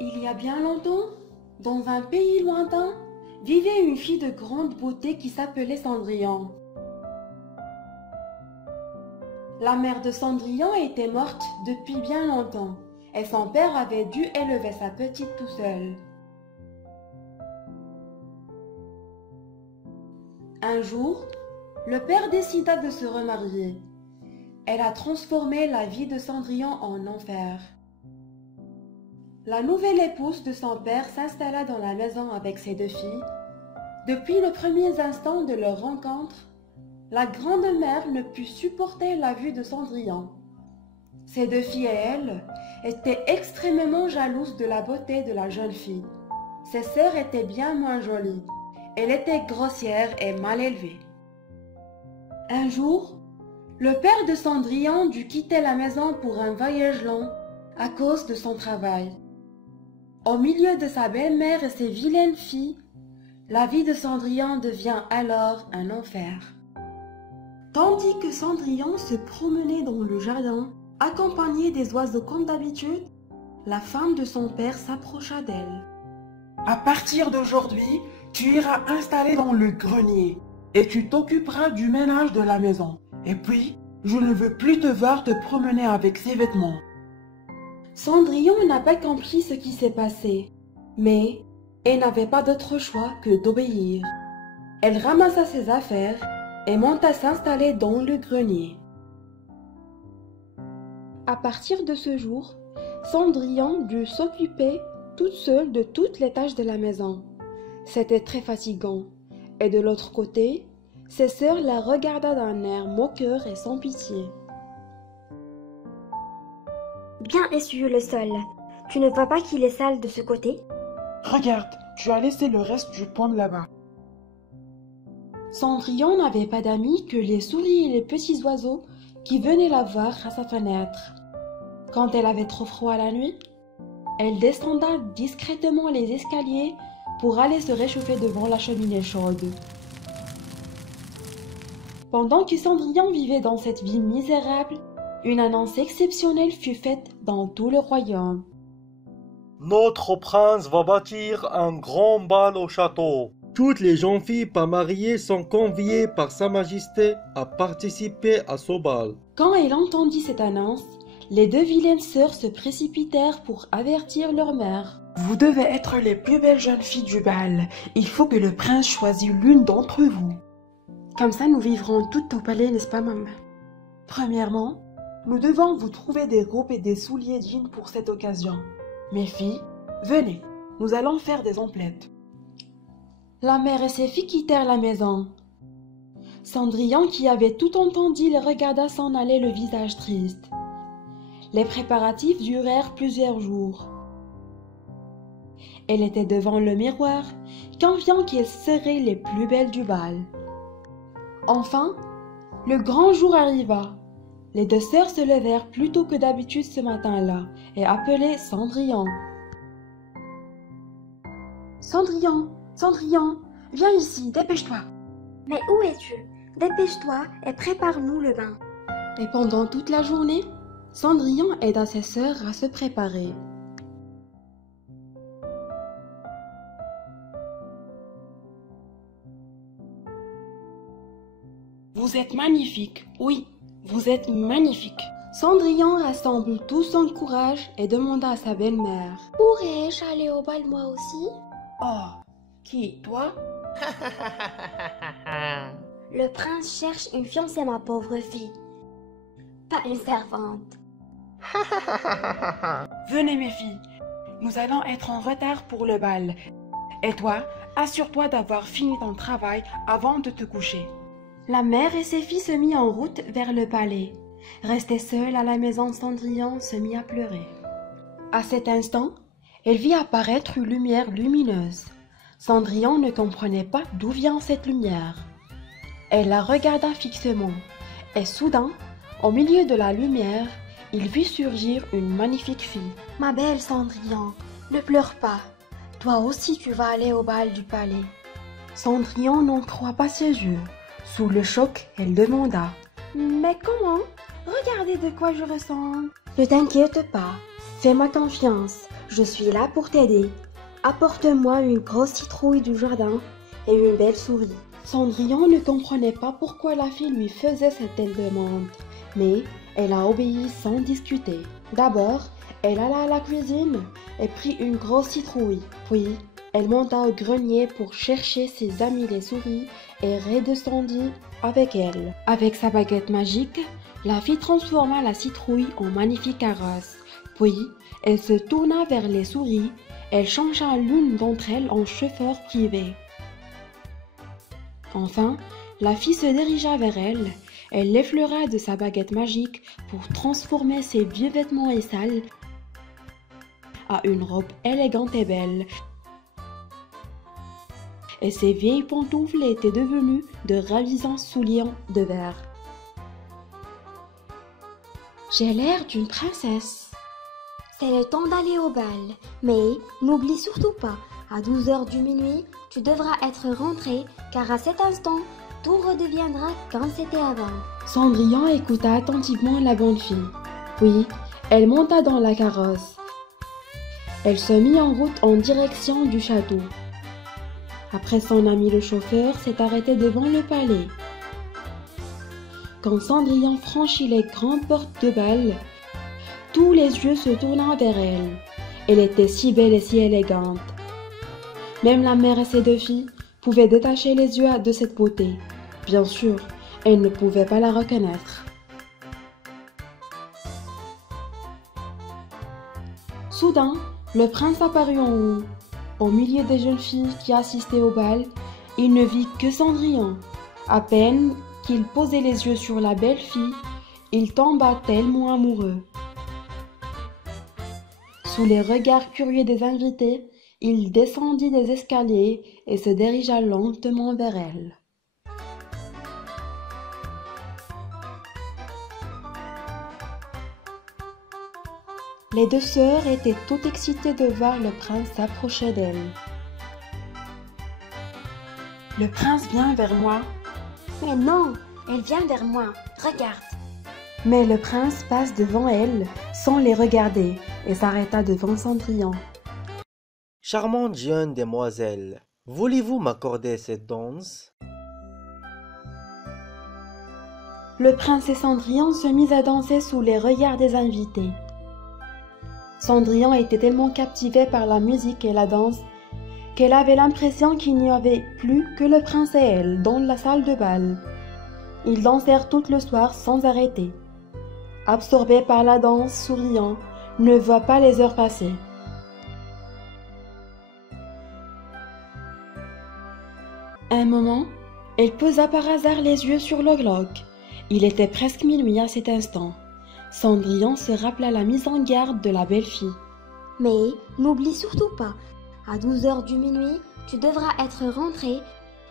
Il y a bien longtemps, dans un pays lointain, vivait une fille de grande beauté qui s'appelait Cendrillon. La mère de Cendrillon était morte depuis bien longtemps et son père avait dû élever sa petite tout seul. Un jour, le père décida de se remarier. Elle a transformé la vie de Cendrillon en enfer. La nouvelle épouse de son père s'installa dans la maison avec ses deux filles. Depuis les premiers instants de leur rencontre, la grande-mère ne put supporter la vue de Cendrillon. Ses deux filles et elle étaient extrêmement jalouses de la beauté de la jeune fille. Ses sœurs étaient bien moins jolies. Elle était grossière et mal élevée. Un jour, le père de Cendrillon dut quitter la maison pour un voyage long à cause de son travail. Au milieu de sa belle-mère et ses vilaines filles, la vie de Cendrillon devient alors un enfer. Tandis que Cendrillon se promenait dans le jardin, accompagnée des oiseaux comme d'habitude, la femme de son père s'approcha d'elle. « À partir d'aujourd'hui, tu iras installer dans le grenier et tu t'occuperas du ménage de la maison. Et puis, je ne veux plus te voir te promener avec ces vêtements. » Cendrillon n'a pas compris ce qui s'est passé, mais elle n'avait pas d'autre choix que d'obéir. Elle ramassa ses affaires et monta s'installer dans le grenier. À partir de ce jour, Cendrillon dut s'occuper toute seule de toutes les tâches de la maison. C'était très fatigant, et de l'autre côté, ses sœurs la regardaient d'un air moqueur et sans pitié. Bien essuyer le sol. Tu ne vois pas qu'il est sale de ce côté? Regarde, tu as laissé le reste du pomme là-bas. Cendrillon n'avait pas d'amis que les souris et les petits oiseaux qui venaient la voir à sa fenêtre. Quand elle avait trop froid la nuit, elle descendait discrètement les escaliers pour aller se réchauffer devant la cheminée chaude. Pendant que Cendrillon vivait dans cette vie misérable, une annonce exceptionnelle fut faite dans tout le royaume. Notre prince va bâtir un grand bal au château. Toutes les jeunes filles pas mariées sont conviées par Sa Majesté à participer à ce bal. Quand elle entendit cette annonce, les deux vilaines sœurs se précipitèrent pour avertir leur mère. « Vous devez être les plus belles jeunes filles du bal. Il faut que le prince choisisse l'une d'entre vous. » Comme ça, nous vivrons toutes au palais, n'est-ce pas, maman? Premièrement, nous devons vous trouver des robes et des souliers dignes pour cette occasion. Mes filles, venez, nous allons faire des emplettes. La mère et ses filles quittèrent la maison. Cendrillon, qui avait tout entendu, les regarda s'en aller le visage triste. Les préparatifs durèrent plusieurs jours. Elle était devant le miroir, confiant qu'elles seraient les plus belles du bal. Enfin, le grand jour arriva. Les deux sœurs se levèrent plus tôt que d'habitude ce matin-là et appelaient Cendrillon. « Cendrillon, Cendrillon, viens ici, dépêche-toi !» « Mais où es-tu? Dépêche-toi et prépare-nous le bain. » Et pendant toute la journée, Cendrillon aida ses sœurs à se préparer. Vous êtes magnifique, oui, vous êtes magnifique. Cendrillon rassemble tout son courage et demanda à sa belle-mère. « Pourrais-je aller au bal moi aussi? » Oh, qui, toi? Le prince cherche une fiancée, ma pauvre fille. Pas une servante. Venez mes filles, nous allons être en retard pour le bal. Et toi, assure-toi d'avoir fini ton travail avant de te coucher. La mère et ses filles se mirent en route vers le palais. Restée seule à la maison, Cendrillon se mit à pleurer. À cet instant, elle vit apparaître une lumière lumineuse. Cendrillon ne comprenait pas d'où vient cette lumière. Elle la regarda fixement, et soudain, au milieu de la lumière, il vit surgir une magnifique fille. « Ma belle Cendrillon, ne pleure pas. Toi aussi tu vas aller au bal du palais. » Cendrillon n'en croit pas ses yeux. Sous le choc, elle demanda Mais comment? Regardez de quoi je ressemble. Ne t'inquiète pas, fais-moi confiance, je suis là pour t'aider. Apporte-moi une grosse citrouille du jardin et une belle souris. Cendrillon ne comprenait pas pourquoi la fille lui faisait cette telle demande, mais elle a obéi sans discuter. D'abord, elle alla à la cuisine et prit une grosse citrouille. Puis, elle monta au grenier pour chercher ses amis les souris et redescendit avec elle. Avec sa baguette magique, la fille transforma la citrouille en magnifique carrosse. Puis, elle se tourna vers les souris. Elle changea l'une d'entre elles en chauffeur privé. Enfin, la fille se dirigea vers elle. Elle l'effleura de sa baguette magique pour transformer ses vieux vêtements et sales à une robe élégante et belle. Et ses vieilles pantoufles étaient devenues de ravissants souliers de verre. J'ai l'air d'une princesse. C'est le temps d'aller au bal, mais n'oublie surtout pas, à 12h du minuit, tu devras être rentré, car à cet instant, tout redeviendra comme c'était avant. Cendrillon écouta attentivement la bonne fille. Puis, elle monta dans la carrosse. Elle se mit en route en direction du château. Après, son ami le chauffeur s'est arrêté devant le palais. Quand Cendrillon franchit les grandes portes de bal, tous les yeux se tournèrent vers elle. Elle était si belle et si élégante. Même la mère et ses deux filles pouvaient détacher les yeux de cette beauté. Bien sûr, elles ne pouvaient pas la reconnaître. Soudain, le prince apparut en haut. Au milieu des jeunes filles qui assistaient au bal, il ne vit que Cendrillon. À peine qu'il posait les yeux sur la belle fille, il tomba tellement amoureux. Sous les regards curieux des invités, il descendit des escaliers et se dirigea lentement vers elle. Les deux sœurs étaient toutes excitées de voir le prince s'approcher d'elles. Le prince vient vers moi. Mais non, elle vient vers moi, regarde. Mais le prince passe devant elle sans les regarder et s'arrêta devant Cendrillon. Charmante jeune demoiselle, voulez-vous m'accorder cette danse? Le prince et Cendrillon se mirent à danser sous les regards des invités. Cendrillon était tellement captivée par la musique et la danse qu'elle avait l'impression qu'il n'y avait plus que le prince et elle dans la salle de bal. Ils dansèrent tout le soir sans arrêter. Absorbée par la danse, souriant, ne voit pas les heures passer. Un moment, elle posa par hasard les yeux sur l'horloge. Il était presque minuit à cet instant. Cendrillon se rappela la mise en garde de la belle fille. Mais n'oublie surtout pas, à 12h du minuit, tu devras être rentré,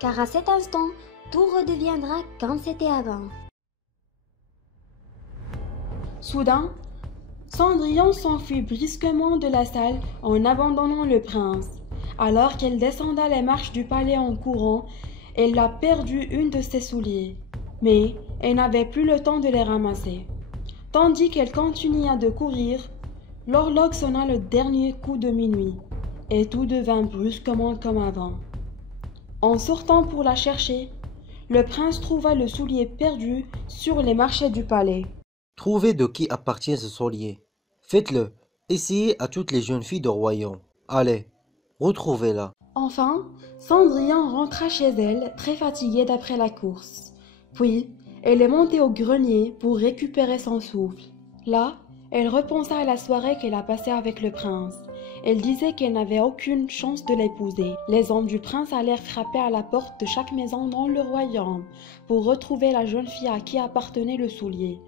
car à cet instant, tout redeviendra comme c'était avant. Soudain, Cendrillon s'enfuit brusquement de la salle en abandonnant le prince. Alors qu'elle descendait les marches du palais en courant, elle a perdu une de ses souliers. Mais elle n'avait plus le temps de les ramasser. Tandis qu'elle continua de courir, l'horloge sonna le dernier coup de minuit, et tout devint brusquement comme avant. En sortant pour la chercher, le prince trouva le soulier perdu sur les marchés du palais. Trouvez de qui appartient ce soulier. Faites-le. Essayez à toutes les jeunes filles du royaume. Allez, retrouvez-la. Enfin, Cendrillon rentra chez elle, très fatiguée d'après la course. Puis, elle est montée au grenier pour récupérer son souffle. Là, elle repensa à la soirée qu'elle a passée avec le prince. Elle disait qu'elle n'avait aucune chance de l'épouser. Les hommes du prince allèrent frapper à la porte de chaque maison dans le royaume pour retrouver la jeune fille à qui appartenait le soulier.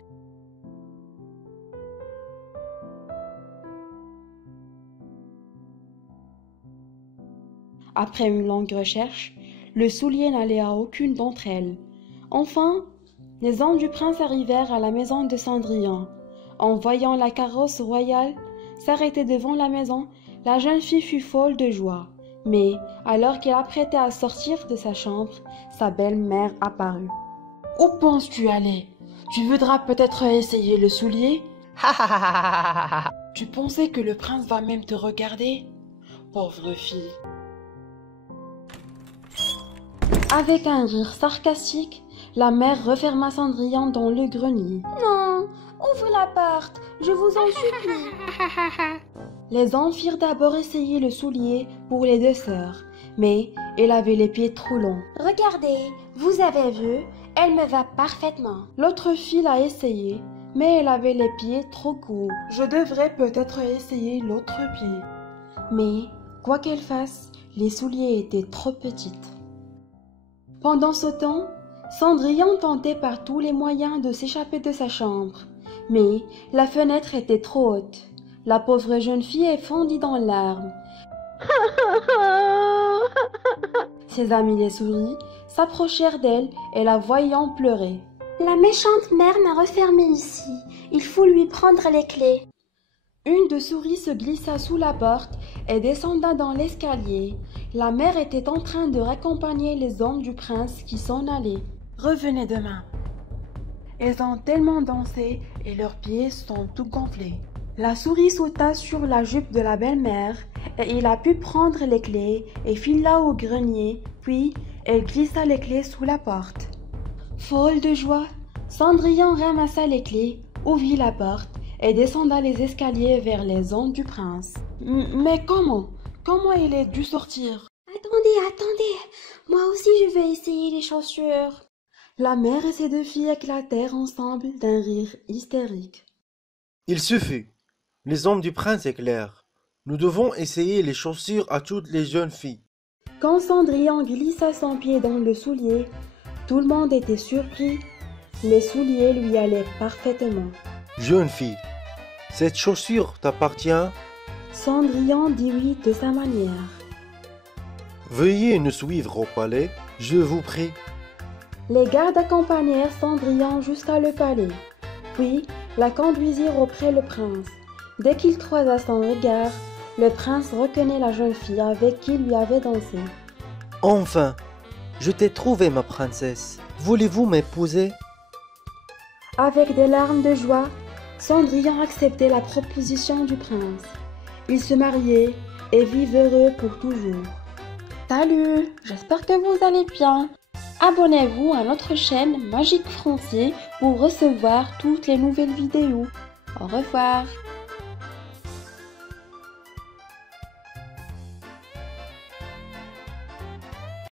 Après une longue recherche, le soulier n'allait à aucune d'entre elles. Enfin, les hommes du prince arrivèrent à la maison de Cendrillon. En voyant la carrosse royale s'arrêter devant la maison, la jeune fille fut folle de joie. Mais, alors qu'elle apprêtait à sortir de sa chambre, sa belle-mère apparut. « Où penses-tu aller? Tu voudras peut-être essayer le soulier? Tu pensais que le prince va même te regarder? Pauvre fille. Avec un rire sarcastique, la mère referma Cendrillon dans le grenier. Non, ouvre la porte, je vous en supplie. Les hommes firent d'abord essayer le soulier pour les deux sœurs, mais elle avait les pieds trop longs. Regardez, vous avez vu, elle me va parfaitement. L'autre fille l'a essayé, mais elle avait les pieds trop courts. Je devrais peut-être essayer l'autre pied. Mais, quoi qu'elle fasse, les souliers étaient trop petites. Pendant ce temps, Cendrillon tentait par tous les moyens de s'échapper de sa chambre. Mais la fenêtre était trop haute. La pauvre jeune fille fondit dans larmes. Ses amis les souris s'approchèrent d'elle et la voyant pleurer. La méchante mère m'a refermée ici. Il faut lui prendre les clés. Une de souris se glissa sous la porte et descenda dans l'escalier. La mère était en train de raccompagner les hommes du prince qui s'en allaient. Revenez demain. Elles ont tellement dansé et leurs pieds sont tout gonflés. La souris sauta sur la jupe de la belle-mère et il a pu prendre les clés et fila au grenier, puis elle glissa les clés sous la porte. Folle de joie, Cendrillon ramassa les clés, ouvrit la porte et descenda les escaliers vers les hommes du prince. Mais comment? Comment il est dû sortir? Attendez, moi aussi je vais essayer les chaussures. La mère et ses deux filles éclatèrent ensemble d'un rire hystérique. Il suffit. Les hommes du prince éclairent. Nous devons essayer les chaussures à toutes les jeunes filles. Quand Cendrillon glissa son pied dans le soulier, tout le monde était surpris. Les souliers lui allaient parfaitement. Jeune fille, cette chaussure t'appartient? Cendrillon dit oui de sa manière. Veuillez nous suivre au palais, je vous prie. Les gardes accompagnèrent Cendrillon jusqu'à le palais, puis la conduisirent auprès le prince. Dès qu'il croisa son regard, le prince reconnaît la jeune fille avec qui il lui avait dansé. Enfin, je t'ai trouvé, ma princesse. Voulez-vous m'épouser? Avec des larmes de joie, Cendrillon acceptait la proposition du prince. Ils se mariaient et vivent heureux pour toujours. Salut, j'espère que vous allez bien. Abonnez-vous à notre chaîne Magique Français pour recevoir toutes les nouvelles vidéos. Au revoir.